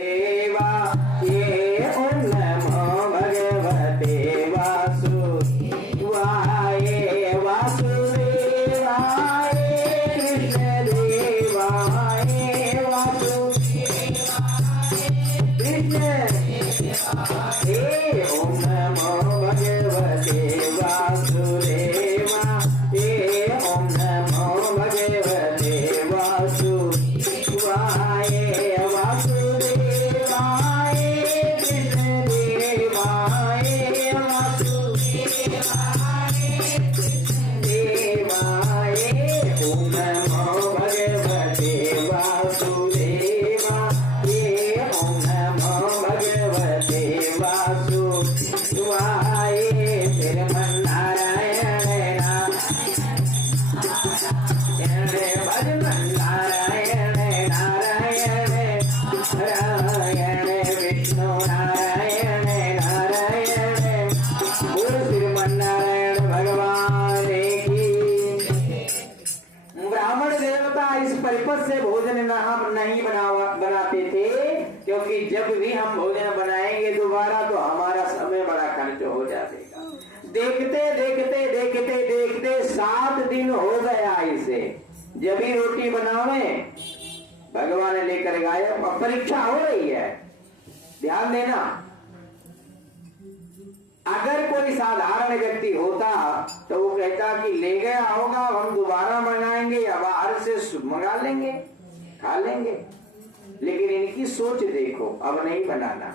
देवा ये ओम नमो भगवते वासुदेवाय वासुदेवाय कृष्ण देवाय वासुदेवाय ओम नमो भगवते वासुदेवाय ओम नमो भगवते वासुदेवाय वासुदेवाय कृष्ण देवाय वासुदेवाय देवाय ओम नमो भगवते वासुदेवाय ओम नमो भगवते वासुदेवाय श्रीमन्नारायण नारायण नारायण नारायण विष्णु नारायण नारायण बोल श्रीमन्नारायण भगवान की। ब्राह्मण देवता इस परिपथ से भोजन नहीं बनाते थे, क्योंकि जब भी हम भोजन बनाएंगे दोबारा तो हमारा समय बड़ा खर्च हो जाएगा। देखते देखते देखते देखते 7 दिन हो गया इसे। जब भी रोटी बनावे भगवान लेकर गायब। अब परीक्षा हो रही है, ध्यान देना। अगर कोई साधारण व्यक्ति होता तो वो कहता कि ले गया होगा, हम दोबारा मंगाएंगे या बाहर से मंगा लेंगे, खा लेंगे। लेकिन इनकी सोच देखो, अब नहीं बनाना।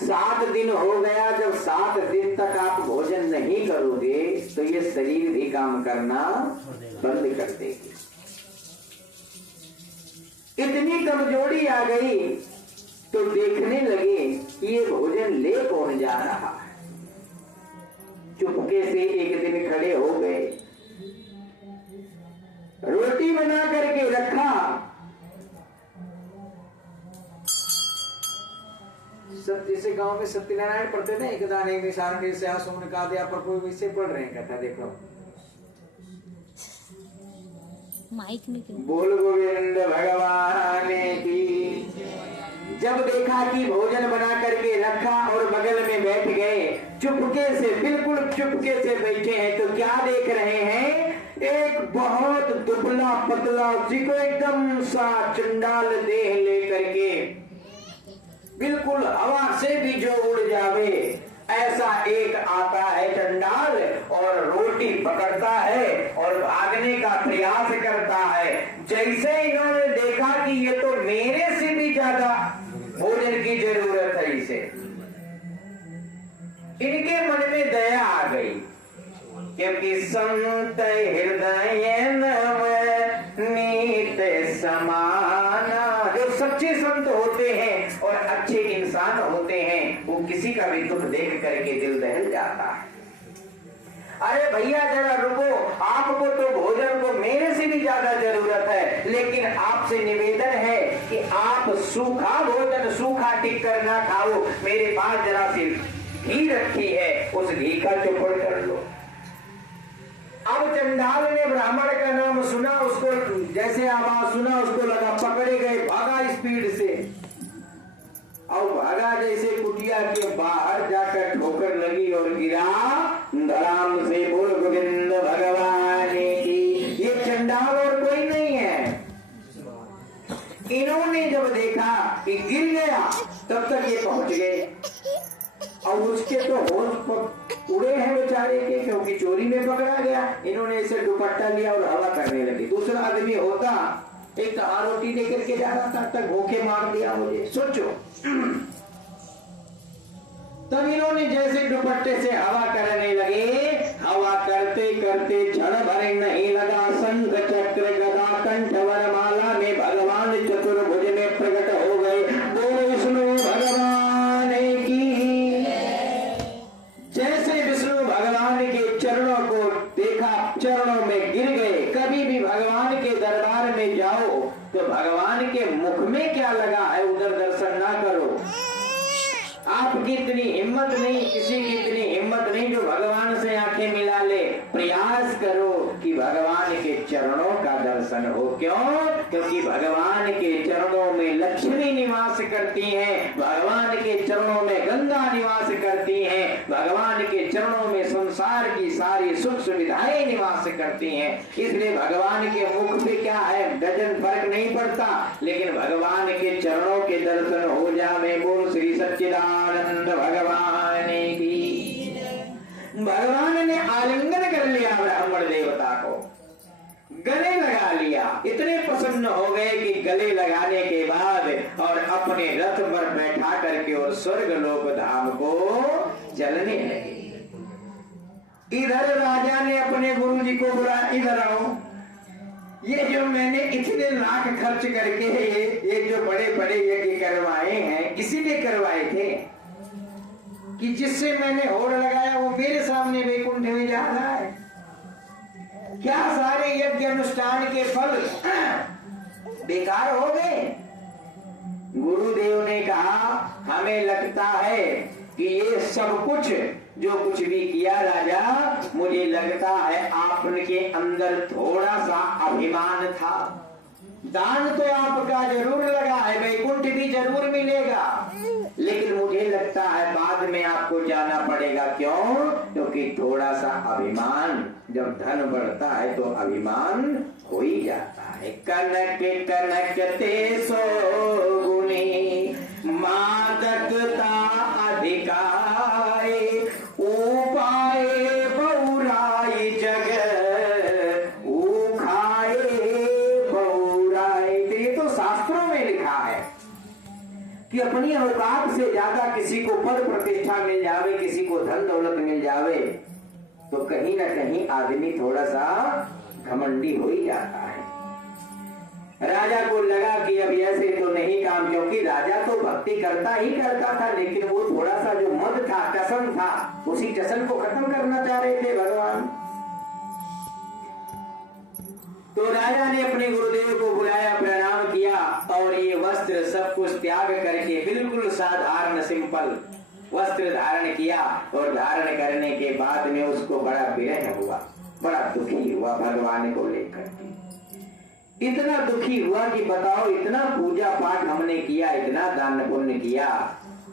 7 दिन हो गया। जब 7 दिन तक आप भोजन नहीं करोगे तो ये शरीर भी काम करना बंद कर देगी। इतनी कमजोरी आ गई तो देखने लगे कि ये भोजन ले कौन जा रहा है। चुपके से एक दिन खड़े हो गए, रोटी बना करके रखा। सब जैसे गांव में सत्यनारायण पढ़ते थे, एक दाने निशान के से आसुन का दिया पर कोई वैसे पढ़ रहे हैं। कहता देखो माइक में क्यों? बोल गोविंद भगवान की। जब देखा कि भोजन बना करके रखा और बगल में बैठ गए, चुपके से, बिल्कुल चुपके से बैठे हैं, तो क्या देख रहे हैं? एक बहुत दुबला पतला जी को एकदम सा चंडाल देह लेकर के, बिल्कुल हवा से भी जो उड़ जावे ऐसा एक आता है चंडाल, और रोटी पकड़ता है और भागने का प्रयास करता है। जैसे इन्होंने देखा कि ये तो मेरे से भी ज्यादा भोजन की जरूरत है इसे, इनके मन में दया आ गई। क्योंकि संत हृदय नीत समाना, जो सच्चे संत होते हैं और अच्छे इंसान होते हैं, वो किसी का भी दुख देख करके दिल दहल जाता है। अरे भैया जरा रुको, आपको तो भोजन को मेरे से भी ज्यादा जरूरत है, लेकिन आपसे निवेदन है कि आप सूखा भोजन, सूखा टिक्कर ना खाओ। मेरे पास जरा सी घी रखी है, उस घी का चुपड़ कर लो। अब चंडाल ने ब्राह्मण का नाम सुना, उसको जैसे आवाज सुना उसको लगा पकड़े गए, भागा स्पीड से। और भागा जैसे कुटिया के बाहर जाकर ठोकर लगी और गिरा धड़ाम से। बोल गोविंद भगवान की। ये चंडाल और कोई नहीं है। इन्होंने जब देखा कि गिर गया, तब तक ये पहुंच गए। और उसके तो होश उड़े हैं बेचारे के, क्योंकि चोरी में पकड़ा गया। इन्होंने इसे दुपट्टा लिया और हवा करने लगी। दूसरा आदमी होता, एक तो रोटी लेकर के जा रहा था, तक भूखे मार दिया मुझे। सोचो। तब इन्होंने जैसे दुपट्टे से हवा करने लगे, हवा करते करते क्षण भर नहीं लगा, शंख चक्र गदा कंठ वरमाला में भगवान चतुर्भुज में प्रकट हो गए। बोलो विष्णु भगवान की। जैसे विष्णु भगवान के चरणों को देखा, चरणों में गिर गए। कभी भी भगवान के दरबार में जाओ तो भगवान के मुख में क्या लगा है उधर दर्शन ना करो। आपकी इतनी हिम्मत नहीं, किसी की इतनी हिम्मत नहीं जो भगवान से आंखें मिला ले। प्रयास करो कि भगवान के चरणों का दर्शन हो। क्यों? क्योंकि भगवान के चरणों में लक्ष्मी निवास करती हैं, भगवान के चरणों में गंगा निवास करती हैं, भगवान के चरणों में संसार की सारी सुख सुविधाएं निवास करती हैं। इसलिए भगवान के मुख पे क्या है, डजन फर्क नहीं पड़ता, लेकिन भगवान के चरणों के दर्शन हो जावे। बोल श्री सच्चिदानंद भगवान की। भगवान ने आलिंगन कर लिया ब्राह्मण देवता को, गले लगा लिया। इतने प्रसन्न हो गए कि गले लगाने के बाद और अपने रथ पर बैठा करके और स्वर्ग लोक धाम को चलने लगे। इधर राजा ने अपने गुरु जी को बुलाया, इधर आओ, ये जो मैंने इतने लाख खर्च करके ये जो बड़े बड़े यज्ञ करवाए हैं, इसीलिए करवाए थे कि जिससे मैंने होड़ लगाया वो मेरे सामने वैकुंठ में जा रहा है। क्या सारे यज्ञ अनुष्ठान के फल बेकार हो गए? गुरुदेव ने कहा, हमें लगता है कि ये सब कुछ जो कुछ भी किया राजा, मुझे लगता है आपके अंदर थोड़ा सा अभिमान था। दान तो आपका जरूर लगा है, वैकुंठ भी जरूर मिलेगा, लेकिन मुझे लगता है बाद में आपको जाना पड़ेगा। क्यों? क्योंकि थोड़ा सा अभिमान, जब धन बढ़ता है तो अभिमान हो ही जाता है। कनक कनक ते सो गुनी, मादकता अधिकाए, उपाय बहुराई जग, उखाए बहुराई। ये तो शास्त्रों में लिखा है कि अपनी औकात से ज्यादा किसी को पद प्रतिष्ठा मिल जावे, किसी को धन दौलत मिल जावे, तो कहीं ना कहीं आदमी थोड़ा सा घमंडी हो ही जाता है। राजा को लगा कि अब ऐसे तो नहीं काम, क्योंकि राजा तो भक्ति करता ही करता था, लेकिन वो थोड़ा सा जो मद था, टसन था, उसी टसन को खत्म करना चाह रहे थे भगवान। तो राजा ने अपने गुरुदेव को बुलाया, प्रणाम किया और ये वस्त्र सब कुछ त्याग करके बिल्कुल साधारण सिंपल वस्त्र धारण किया। और धारण करने के बाद में उसको बड़ा विरह हुआ, बड़ा दुखी हुआ भगवान को लेकर के। इतना दुखी हुआ कि बताओ, इतना पूजा पाठ हमने किया, इतना दान पुण्य किया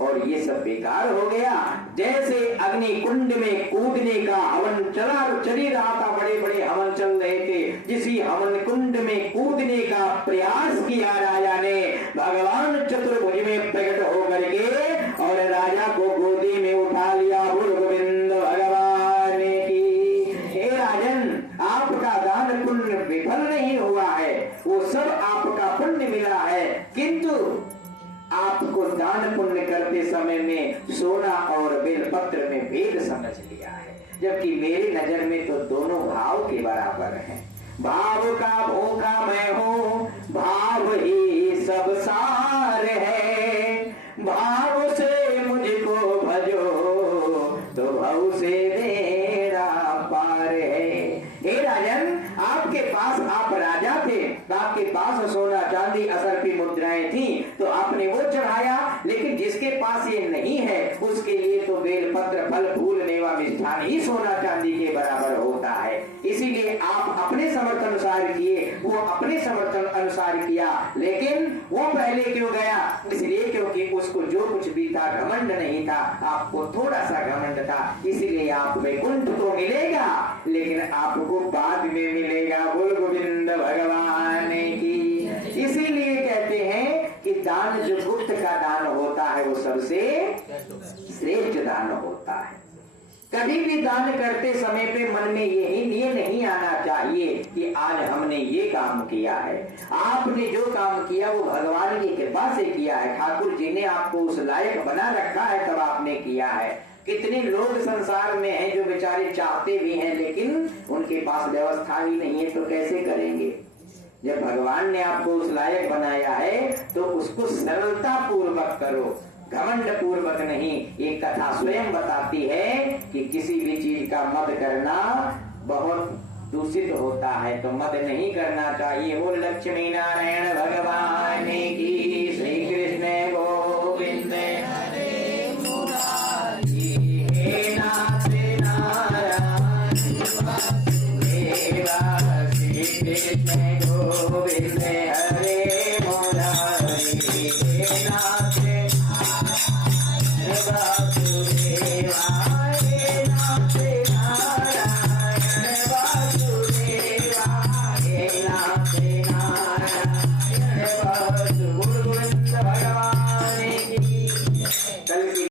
और ये सब बेकार हो गया। जैसे अग्नि कुंड में कूदने का हवन चली रहा था, बड़े बड़े हवन चल रहे थे, जिसी हवन कुंड में कूदने का प्रयास किया राजा ने, भगवान चतुर्भुज में प्रकट होकर के और राजा को गोदी में उठा लिया। बोल गोविंद भगवान की। हे राजन, आपका दान पुण्य विफल नहीं हुआ है, वो सब आपका पुण्य मिला है, किंतु आपको दान पुण्य करते समय में सोना और बेलपत्र में भेद समझ लिया है, जबकि मेरी नजर में तो दोनों भाव के बराबर हैं। भाव का भूखा मैं हूँ, भाव ही सब सार है, भाव से मुझको भजो तो भाव से मेरा पार है। हे राजन, आपके पास, आप राजा थे, आपके पास सोना चांदी असरफी मुद्राएं थी, तो आपने वो चढ़ाया, लेकिन जिसके पास ये नहीं है उसके लिए तो बेलपत्र फल फूल मेवा मिष्ठान ही सोना चांदी के बराबर होता है। इसीलिए आप अपने समर्थ अनुसार किए, वो अपने समर्थ अनुसार किया, लेकिन वो पहले क्यों गया? इसलिए क्योंकि उसको जो कुछ भी था घमंड नहीं था, आपको थोड़ा सा घमंड था। इसीलिए आप वैकुंठ तो मिलेगा, लेकिन आपको बाद में मिलेगा। बोल गोविंद भगवान की। इसीलिए कहते हैं कि दान जो गुप्त का दान होता है वो सबसे श्रेष्ठ दान होता है। कभी भी दान करते समय पे मन में ये नहीं आना चाहिए कि आज हमने ये काम किया है। आपने जो काम किया वो भगवान की कृपा से किया है, ठाकुर जी ने आपको उस लायक बना रखा है, तब आपने किया है। कितने लोग संसार में हैं जो बेचारे चाहते भी हैं, लेकिन उनके पास व्यवस्था ही नहीं है, तो कैसे करेंगे? जब भगवान ने आपको उस लायक बनाया है तो उसको सरलता पूर्वक करो, घमंड पूर्वक नहीं। ये कथा स्वयं बताती है कि किसी भी चीज का मद करना बहुत दूषित होता है, तो मद नहीं करना चाहिए। वो लक्ष्मी नारायण भगवान की। श्री कृष्ण गोविंद हरे मुरारी। हे नाथ नारायण श्री कृष्ण गोविंद हरे मुरारी। हे नाथ